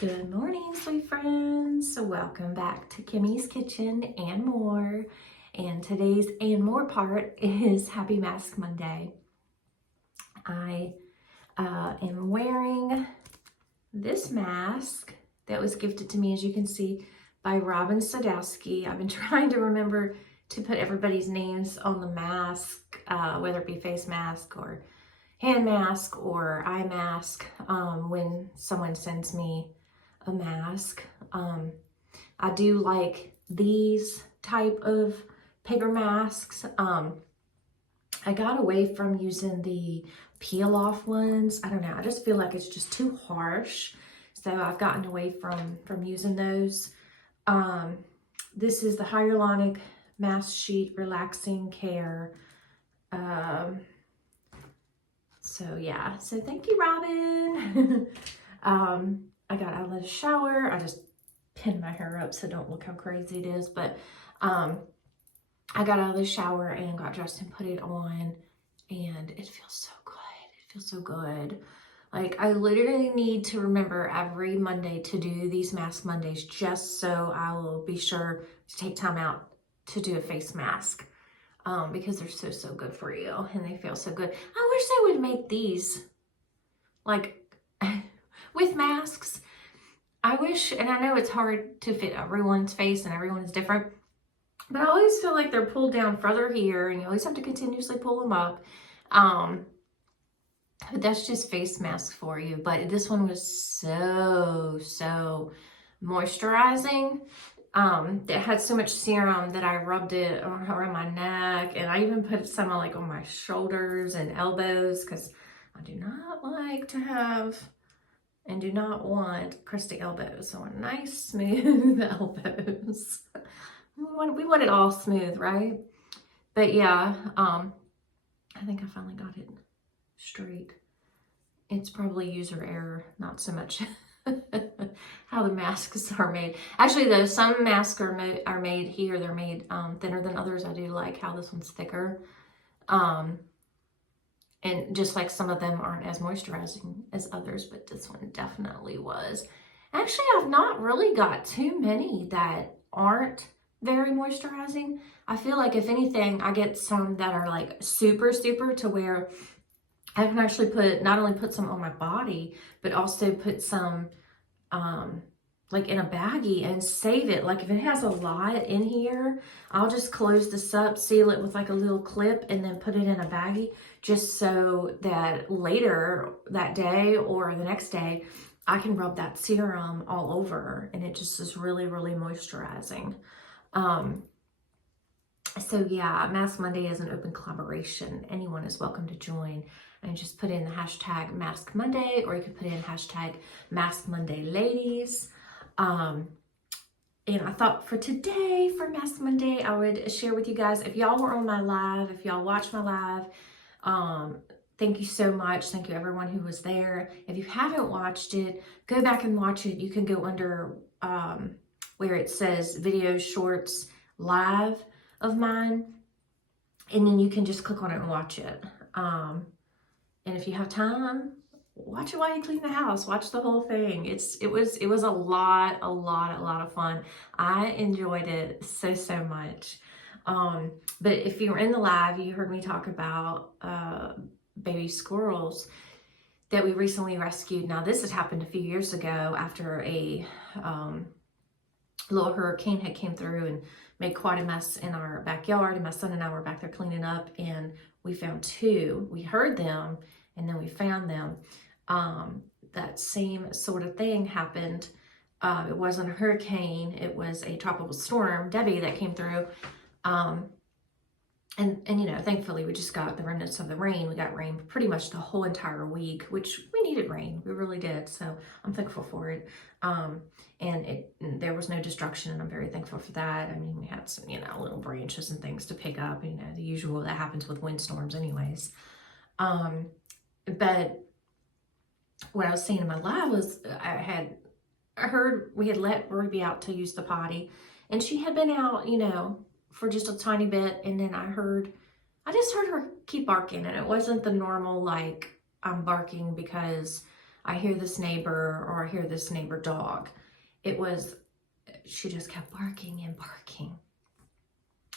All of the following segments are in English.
Good morning, sweet friends. Welcome back to Kimmy's Kitchen and More. And today's and more part is Happy Mask Monday. I am wearing this mask that was gifted to me, as you can see, by Robin Sadowski. I've been trying to remember to put everybody's names on the mask, whether it be face mask or hand mask or eye mask, when someone sends me a mask. I do like these type of paper masks. I got away from using the peel off ones. I don't know, I just feel like it's just too harsh. So I've gotten away from using those. This is the hyaluronic mask sheet relaxing care. So yeah, so thank you, Robin. I got out of the shower. I just pinned my hair up so don't look how crazy it is. But I got out of the shower and got dressed and put it on. And it feels so good. It feels so good. Like, I literally need to remember every Monday to do these Mask Mondays just so I will be sure to take time out to do a face mask. Because they're so good for you and they feel so good. I wish they would make these like with masks. I wish, and I know it's hard to fit everyone's face and everyone is different, but I always feel like they're pulled down further here and you always have to continuously pull them up. But that's just face masks for you. But this one was so moisturizing. It had so much serum that I rubbed it around my neck, and I even put some like on my shoulders and elbows because I do not like to have and do not want crusty elbows. I want nice smooth elbows. We want it all smooth, right? But yeah, I think I finally got it straight. It's probably user error, not so much how the masks are made. Actually, though, some masks are made here. They're made thinner than others. I do like how this one's thicker. And just like some of them aren't as moisturizing as others, but this one definitely was. Actually, I've not really got too many that aren't very moisturizing. I feel like if anything, I get some that are like super to where I can actually not only put some on my body, but also put some like in a baggie and save it. Like if it has a lot in here, I'll just close this up, seal it with like a little clip, and then put it in a baggie just so that later that day or the next day, I can rub that serum all over and it just is really moisturizing. So yeah, Mask Monday is an open collaboration. Anyone is welcome to join, and just put in the hashtag Mask Monday, or you can put in hashtag Mask Monday Ladies. And I thought for today, for Mask Monday, I would share with you guys, if y'all were on my live, if y'all watched my live, thank you so much. Thank you everyone who was there. If you haven't watched it, go back and watch it. You can go under where it says video shorts live of mine, and then you can just click on it and watch it. And if you have time, watch it while you clean the house. Watch the whole thing. It was a lot of fun. I enjoyed it so much. But if you were in the live, you heard me talk about baby squirrels that we recently rescued. Now this had happened a few years ago after a little hurricane had came through and made quite a mess in our backyard, and my son and I were back there cleaning up, and we found two. We heard them and then we found them. That same sort of thing happened. It wasn't a hurricane, it was a tropical storm, Debbie, that came through. And you know, thankfully we just got the remnants of the rain. We got rain pretty much the whole entire week, which we needed rain. We really did. So I'm thankful for it. And there was no destruction, and I'm very thankful for that. I mean, we had some, you know, little branches and things to pick up, you know, the usual that happens with windstorms anyways. But what I was saying in my live was I heard we had let Ruby out to use the potty, and she had been out, you know, for just a tiny bit, and then I just heard her keep barking, and it wasn't the normal like I'm barking because I hear this neighbor or I hear this neighbor dog. It was, she just kept barking and barking.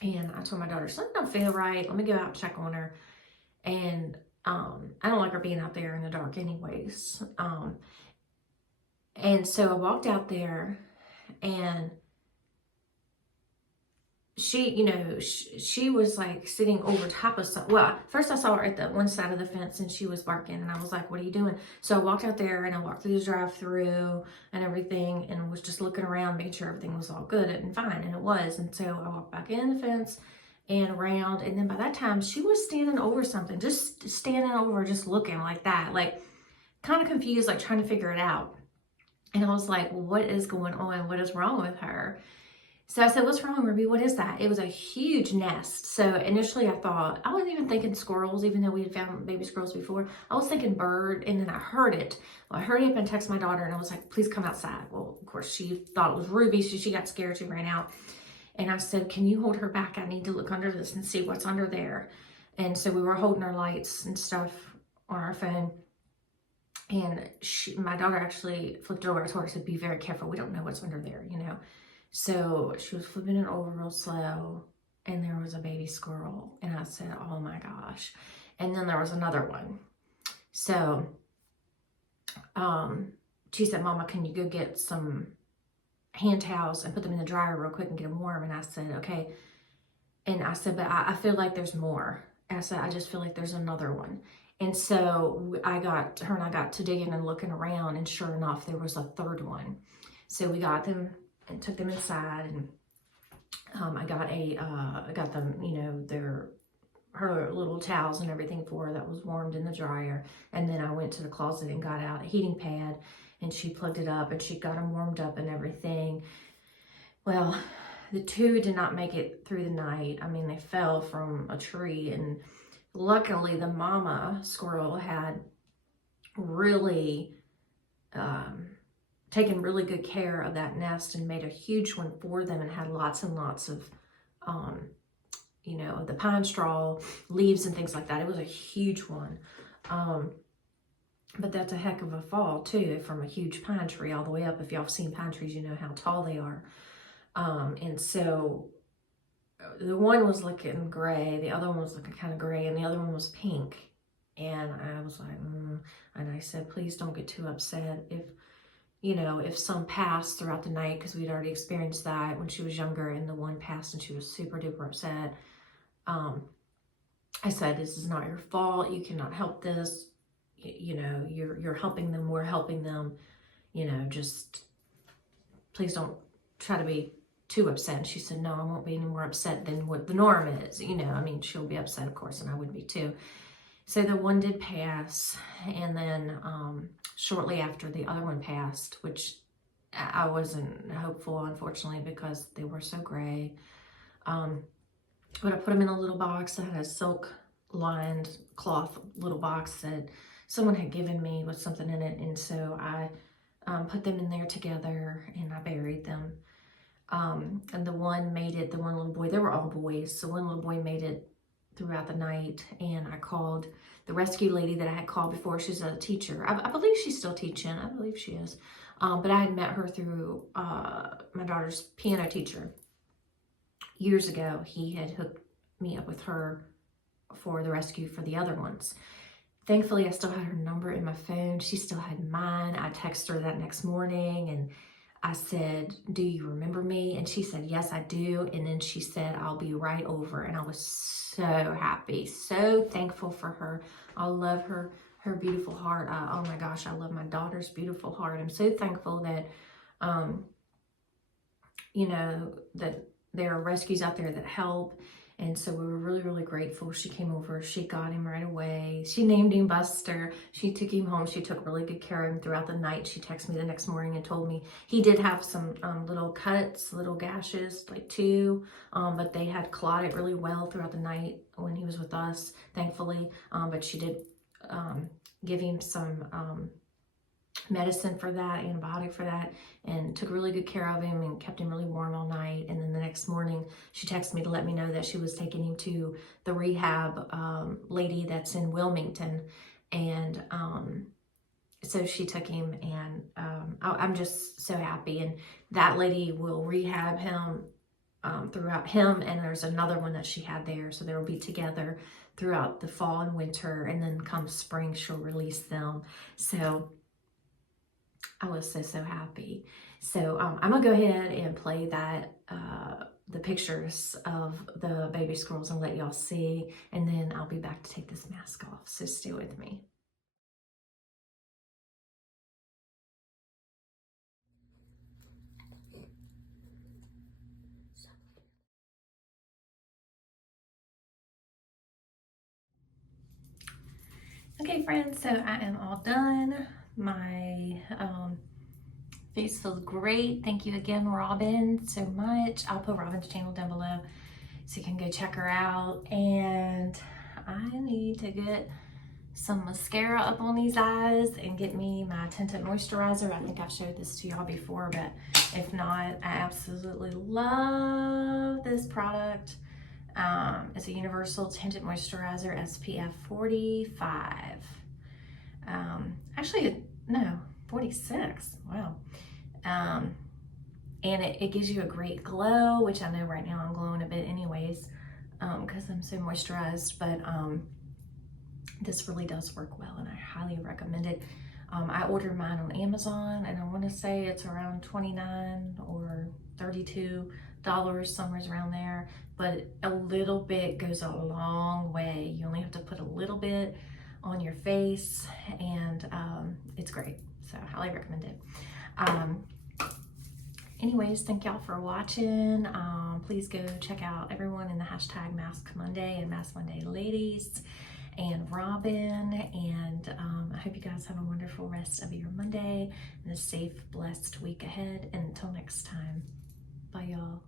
And I told my daughter, something don't feel right. Let me go out and check on her. And I don't like her being out there in the dark anyways. And so I walked out there, and she, you know, she was like sitting over top of some, well, first I saw her at the one side of the fence and she was barking, and I was like, what are you doing? So I walked out there and I walked through the drive-through and everything, and was just looking around, making sure everything was all good and fine, and it was. And so I walked back in the fence and around, and then by that time she was standing over something, just standing over, just looking like that, like kind of confused, like trying to figure it out. And I was like, well, what is going on? What is wrong with her? So I said, what's wrong, Ruby? What is that? It was a huge nest. So initially I thought, I wasn't even thinking squirrels, even though we had found baby squirrels before. I was thinking bird, and then I heard it. Well, I hurried up and texted my daughter, and I was like, please come outside. Well, of course, she thought it was Ruby, so she got scared. She ran out. And I said, can you hold her back? I need to look under this and see what's under there. And so we were holding our lights and stuff on our phone. And my daughter actually flipped it over. I told her, I said, be very careful. We don't know what's under there, you know. So she was flipping it over real slow, and there was a baby squirrel. And I said, oh my gosh. And then there was another one. So she said, Mama, can you go get some hand towels and put them in the dryer real quick and get them warm? And I said, okay. And I said, but I feel like there's more. And I said, I just feel like there's another one. And so her and I got to digging and looking around, and sure enough, there was a third one. So we got them and took them inside, and I got them, you know, her little towels and everything for her that was warmed in the dryer. And then I went to the closet and got out a heating pad, and she plugged it up, and she got them warmed up and everything. Well, the two did not make it through the night. I mean, they fell from a tree, and luckily the mama squirrel had really taken really good care of that nest and made a huge one for them, and had lots and lots of you know, the pine straw leaves and things like that. It was a huge one. But that's a heck of a fall too, from a huge pine tree all the way up. If y'all have seen pine trees, you know how tall they are. And so the one was looking gray, the other one was looking kind of gray, and the other one was pink. And I was like, and I said, please don't get too upset if, you know, if some passed throughout the night, because we'd already experienced that when she was younger, and the one passed and she was super duper upset. I said, this is not your fault. You cannot help this. You know, you're helping them. We're helping them. You know, just please don't try to be too upset. And she said, no, I won't be any more upset than what the norm is. You know, I mean, she'll be upset, of course, and I would be too. So the one did pass, and then shortly after, the other one passed, which I wasn't hopeful, unfortunately, because they were so gray. But I put them in a little box. I had a silk-lined cloth little box that someone had given me with something in it, and so I put them in there together, and I buried them. And the one made it, the one little boy, they were all boys, so one little boy made it throughout the night, and I called the rescue lady that I had called before. She's a teacher. I believe she's still teaching. I believe she is. But I had met her through my daughter's piano teacher years ago. He had hooked me up with her for the rescue for the other ones. Thankfully, I still had her number in my phone. She still had mine. I texted her that next morning, and I said, do you remember me? And she said, yes, I do. And then she said, I'll be right over. And I was so happy, so thankful for her. I love her beautiful heart. Oh my gosh, I love my daughter's beautiful heart. I'm so thankful that, you know, that there are rescues out there that help. And so we were really, really grateful. She came over. She got him right away. She named him Buster. She took him home. She took really good care of him throughout the night. She texted me the next morning and told me he did have some little cuts, little gashes, like 2, but they had clotted really well throughout the night when he was with us, thankfully. But she did give him some medicine for that, antibiotic for that, and took really good care of him and kept him really warm all night. And then the next morning she texted me to let me know that she was taking him to the rehab lady that's in Wilmington, and so she took him, and I'm just so happy. And that lady will rehab him throughout him, and there's another one that she had there, so they'll be together throughout the fall and winter, and then come spring she'll release them. So I was so happy. So I'm gonna go ahead and play that the pictures of the baby squirrels and let y'all see, and then I'll be back to take this mask off, so stay with me. Okay, friends, so I am all done. My face feels great. Thank you again, Robin, so much. I'll put Robin's channel down below so you can go check her out. And I need to get some mascara up on these eyes and get me my tinted moisturizer. I think I've showed this to y'all before, but if not, I absolutely love this product. It's a universal tinted moisturizer, SPF 45. Actually, no, 46. Wow. And it gives you a great glow, which I know right now I'm glowing a bit anyways, because I'm so moisturized, but this really does work well, and I highly recommend it. I ordered mine on Amazon, and I want to say it's around $29 or $32, somewhere around there, but a little bit goes a long way. You only have to put a little bit on your face, and it's great, so I highly recommend it. Anyways, thank y'all for watching. Please go check out everyone in the hashtag Mask Monday and Mask Monday Ladies and Robin, and I hope you guys have a wonderful rest of your Monday and a safe, blessed week ahead. And until next time, bye y'all.